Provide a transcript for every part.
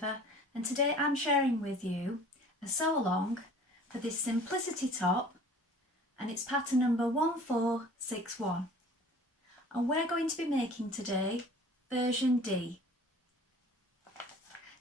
Minerva, and today I'm sharing with you a sew along for this simplicity top, and it's pattern number 1461, and we're going to be making today version D.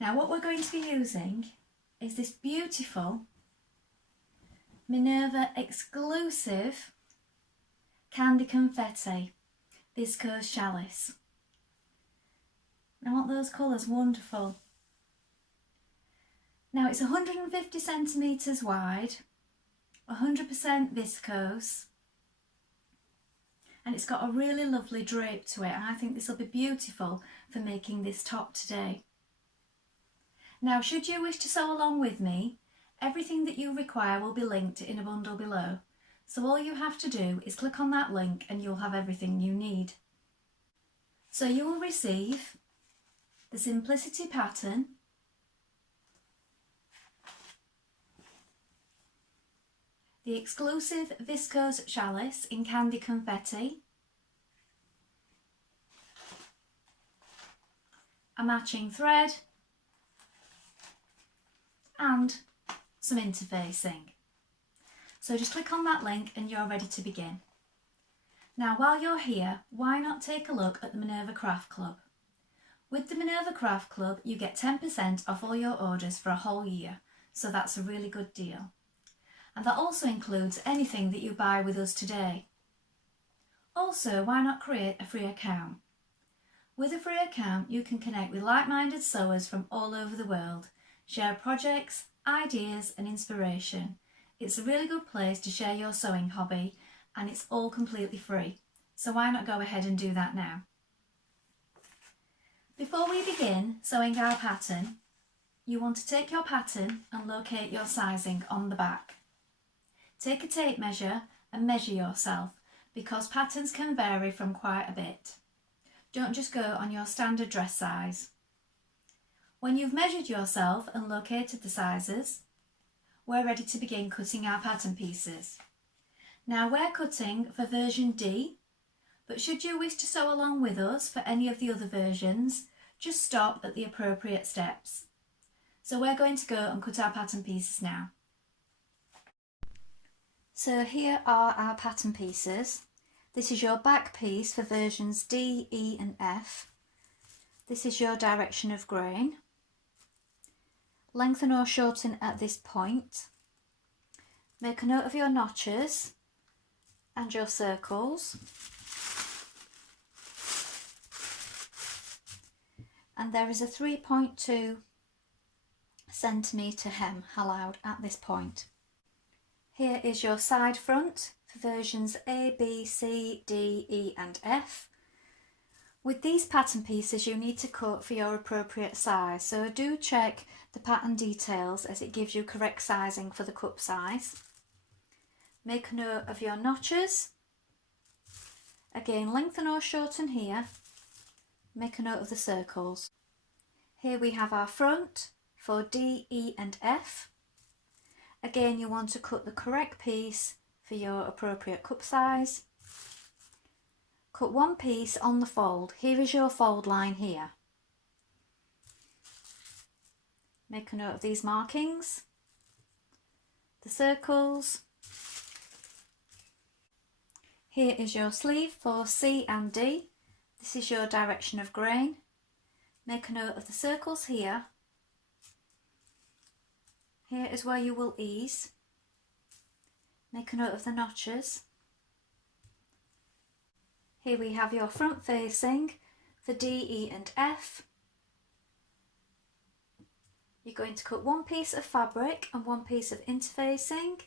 Now what we're going to be using is this beautiful Minerva Exclusive Confetti Viscose Challis. Now aren't those colours wonderful? Now it's 150 centimetres wide, 100% viscose, and it's got a really lovely drape to it, and I think this will be beautiful for making this top today. Now should you wish to sew along with me, everything that you require will be linked in a bundle below, so all you have to do is click on that link and you'll have everything you need. So you will receive the simplicity pattern, the exclusive viscose challis in candy confetti, a matching thread, and some interfacing. So just click on that link and you're ready to begin. Now while you're here, why not take a look at the Minerva Craft Club? With the Minerva Craft Club you get 10% off all your orders for a whole year, so that's a really good deal. And that also includes anything that you buy with us today. Also, why not create a free account? With a free account you can connect with like-minded sewers from all over the world, share projects, ideas and inspiration. It's a really good place to share your sewing hobby, and it's all completely free. So why not go ahead and do that now? Before we begin sewing our pattern, you want to take your pattern and locate your sizing on the back. Take a tape measure and measure yourself, because patterns can vary from quite a bit. Don't just go on your standard dress size. When you've measured yourself and located the sizes, we're ready to begin cutting our pattern pieces. Now we're cutting for version D, but should you wish to sew along with us for any of the other versions, just stop at the appropriate steps. So we're going to go and cut our pattern pieces now. So here are our pattern pieces. This is your back piece for versions D, E and F. This is your direction of grain. Lengthen or shorten at this point. Make a note of your notches and your circles. And there is a 3.2 centimetre hem allowed at this point. Here is your side front for versions A, B, C, D, E and F. With these pattern pieces you need to cut for your appropriate size, so do check the pattern details as it gives you correct sizing for the cup size. Make a note of your notches. Again, lengthen or shorten here. Make a note of the circles. Here we have our front for D, E and F. Again, you want to cut the correct piece for your appropriate cup size. Cut one piece on the fold. Here is your fold line here. Make a note of these markings, the circles. Here is your sleeve for C and D. This is your direction of grain. Make a note of the circles here. Here is where you will ease. Make a note of the notches. Here we have your front facing for D, E and F. You're going to cut one piece of fabric and one piece of interfacing.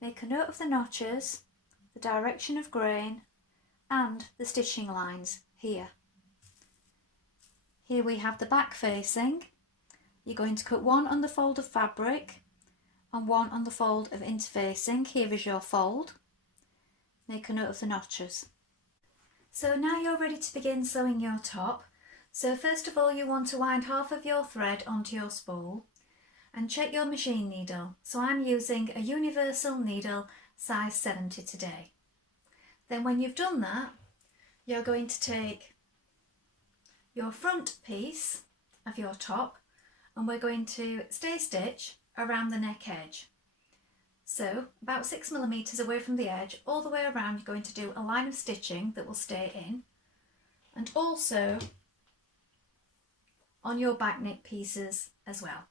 Make a note of the notches, the direction of grain and the stitching lines here. Here we have the back facing. You're going to cut one on the fold of fabric and one on the fold of interfacing. Here is your fold. Make a note of the notches. So now you're ready to begin sewing your top. So first of all you want to wind half of your thread onto your spool and check your machine needle. So I'm using a universal needle size 70 today. Then when you've done that, you're going to take your front piece of your top and we're going to stay stitch around the neck edge. So about 6mm away from the edge, all the way around, you're going to do a line of stitching that will stay in, and also on your back neck pieces as well.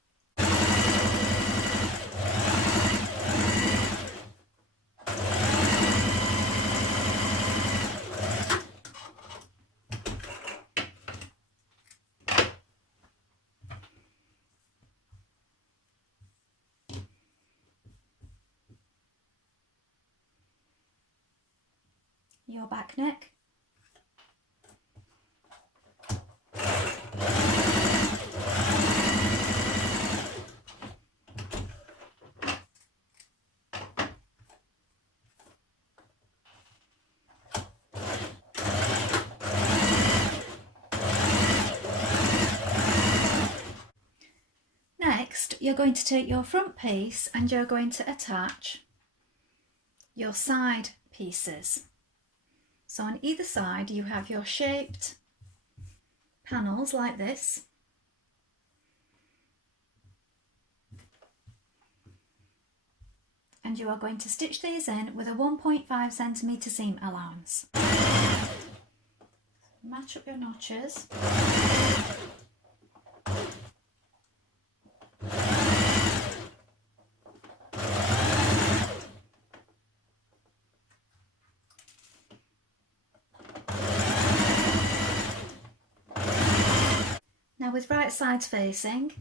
Your back neck. Next, you're going to take your front piece and you're going to attach your side pieces. So on either side you have your shaped panels like this. And you are going to stitch these in with a 1.5cm seam allowance. Match up your notches. Now with right sides facing,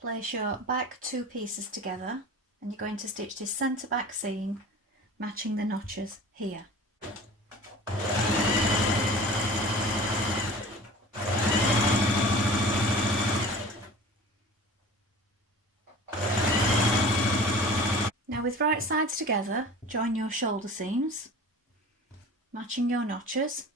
place your back two pieces together and you're going to stitch this centre back seam matching the notches here. Now with right sides together, join your shoulder seams, matching your notches.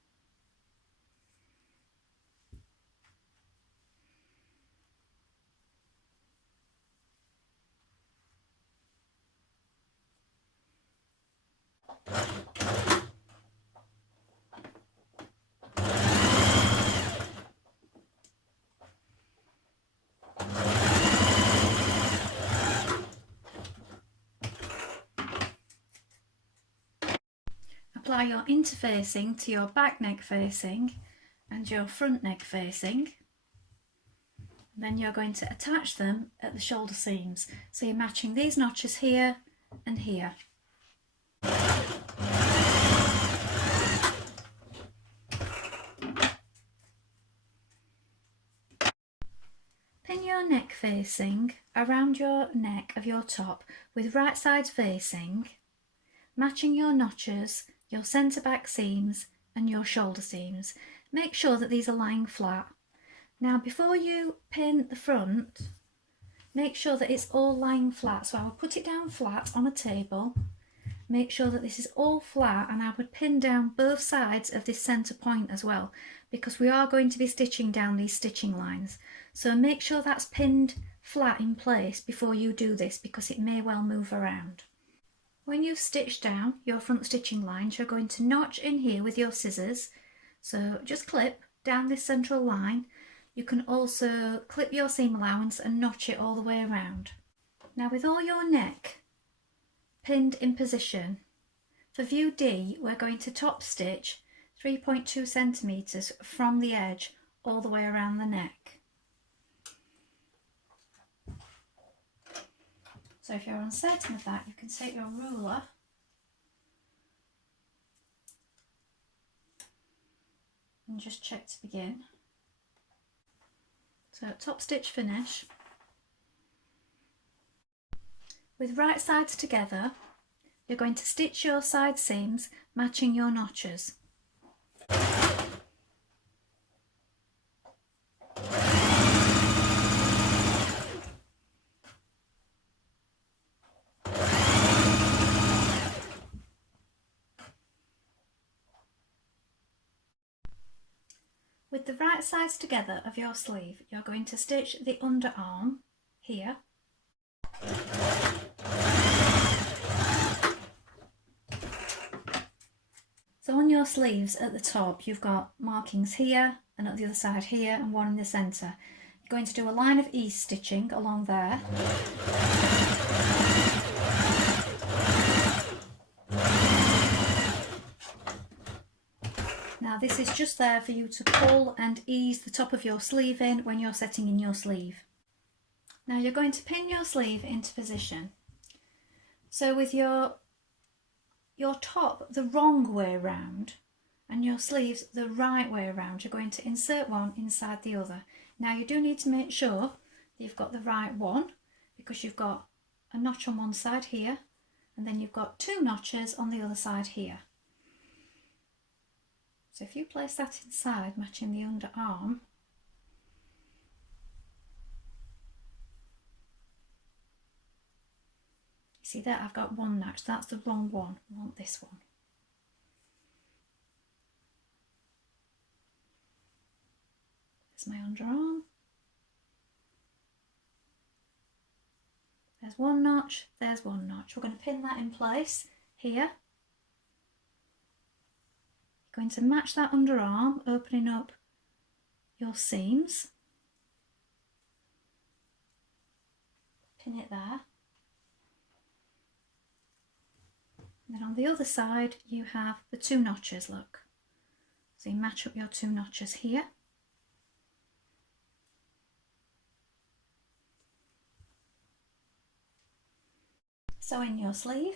Apply your interfacing to your back neck facing and your front neck facing. Then you're going to attach them at the shoulder seams. So you're matching these notches here and here. Pin your neck facing around your neck of your top with right sides facing, matching your notches, your centre back seams and your shoulder seams. Make sure that these are lying flat. Now before you pin the front, make sure that it's all lying flat. So I would put it down flat on a table, make sure that this is all flat, and I would pin down both sides of this centre point as well, because we are going to be stitching down these stitching lines. So make sure that's pinned flat in place before you do this, because it may well move around. When you've stitched down your front stitching lines, you're going to notch in here with your scissors. So just clip down this central line. You can also clip your seam allowance and notch it all the way around. Now with all your neck pinned in position, for view D we're going to top stitch 3.2 centimetres from the edge all the way around the neck. So if you're uncertain of that, you can take your ruler and just check to begin. So top stitch finish. With right sides together, you're going to stitch your side seams matching your notches. With the right sides together of your sleeve, you're going to stitch the underarm here. So on your sleeves at the top, you've got markings here and at the other side here and one in the centre. You're going to do a line of ease stitching along there. Now this is just there for you to pull and ease the top of your sleeve in when you're setting in your sleeve. Now you're going to pin your sleeve into position. So with your top the wrong way round and your sleeves the right way around, you're going to insert one inside the other. Now you do need to make sure that you've got the right one, because you've got a notch on one side here and then you've got 2 notches on the other side here. So if you place that inside, matching the underarm, you see there I've got 1 notch, that's the wrong one, I want this one. There's my underarm. There's 1 notch, there's 1 notch. We're going to pin that in place here. You're going to match that underarm, opening up your seams. Pin it there. And then on the other side you have the 2 notches, look. So you match up your 2 notches here. Sew in your sleeve.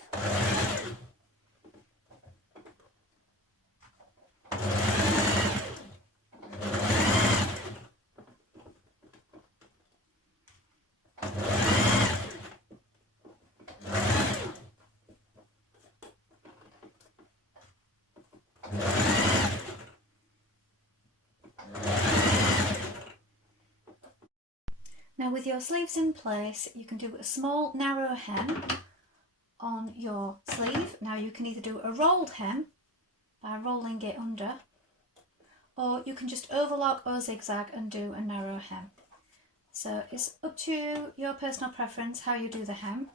Now with your sleeves in place, you can do a small narrow hem on your sleeve. Now you can either do a rolled hem by rolling it under, or you can just overlock or zigzag and do a narrow hem. So it's up to your personal preference how you do the hem.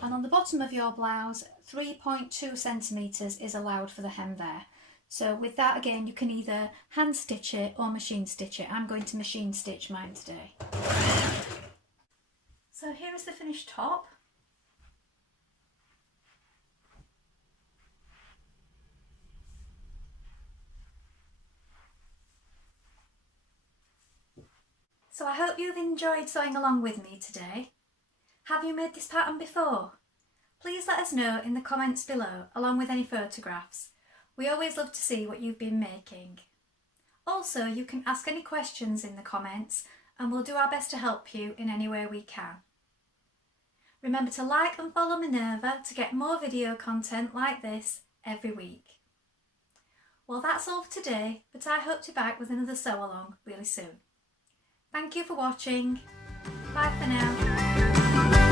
And on the bottom of your blouse, 3.2 centimetres is allowed for the hem there. So with that, again, you can either hand stitch it or machine stitch it. I'm going to machine stitch mine today. So here is the finished top. So I hope you've enjoyed sewing along with me today. Have you made this pattern before? Please let us know in the comments below, along with any photographs. We always love to see what you've been making. Also, you can ask any questions in the comments and we'll do our best to help you in any way we can. Remember to like and follow Minerva to get more video content like this every week. Well, that's all for today, but I hope to be back with another sew along really soon. Thank you for watching. Bye for now.